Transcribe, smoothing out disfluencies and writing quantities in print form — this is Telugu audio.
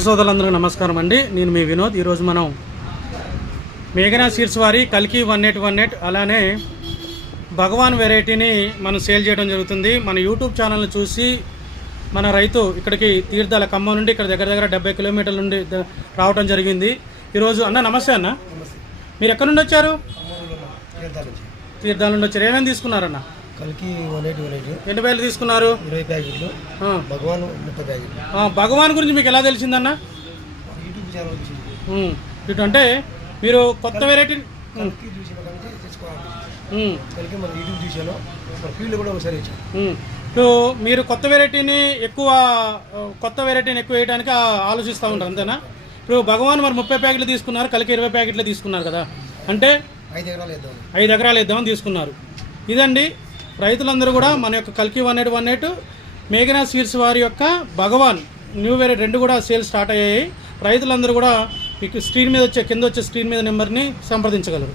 సోదరులందరూ నమస్కారం అండి. నేను మీ వినోద్. ఈరోజు మనం మేఘనా సీడ్స్ వారి కల్కి 1818 అలానే భగవాన్ వెరైటీని మనం సేల్ చేయడం జరుగుతుంది. మన యూట్యూబ్ ఛానల్ని చూసి మన రైతు ఇక్కడికి తీర్థాల ఖమ్మం నుండి ఇక్కడ దగ్గర 70 కిలోమీటర్ల నుండి రావడం జరిగింది. ఈరోజు అన్న నమస్తే అన్న, మీరు ఎక్కడి నుండి వచ్చారు? తీర్థాల నుండి వచ్చారు. ఏమేమి తీసుకున్నారన్న? కల్కి 1818 ఎన్ని ప్యాకెట్లు తీసుకున్నారు? 20 ప్యాకెట్లు. భగవాన్ 30 ప్యాకెట్లు. భగవాన్ గురించి మీకు ఎలా తెలిసిందన్న? యూట్యూబ్ ఛానల్ ఇటు అంటే మీరు కొత్త వెరైటీ కల్కి చూసిన కంటే తెచ్చుకోవాలి. కల్కి మన యూట్యూబ్ చూసాను, మన ఫీల్డ్ కూడా ఒకసారి ఇచ్చాను. ఇప్పుడు మీరు కొత్త వెరైటీని ఎక్కువ వేయడానికి ఆలోచిస్తూ ఉంటారు అంతేనా? ఇప్పుడు భగవాన్ మరి 30 ప్యాకెట్లు తీసుకున్నారు, కల్కి 20 ప్యాకెట్లు తీసుకున్నారు కదా, అంటే 5 ఎకరాలు వేద్దామని తీసుకున్నారు. ఇదండి రైతులందరూ కూడా మన యొక్క కల్కి 1818 మేఘనా సీడ్స్ వారి యొక్క భగవాన్ న్యూ వెరైటీ 2 కూడా సేల్ స్టార్ట్ అయ్యాయి. రైతులందరూ కూడా కింద వచ్చే స్క్రీన్ మీద నెంబర్ని సంప్రదించగలరు.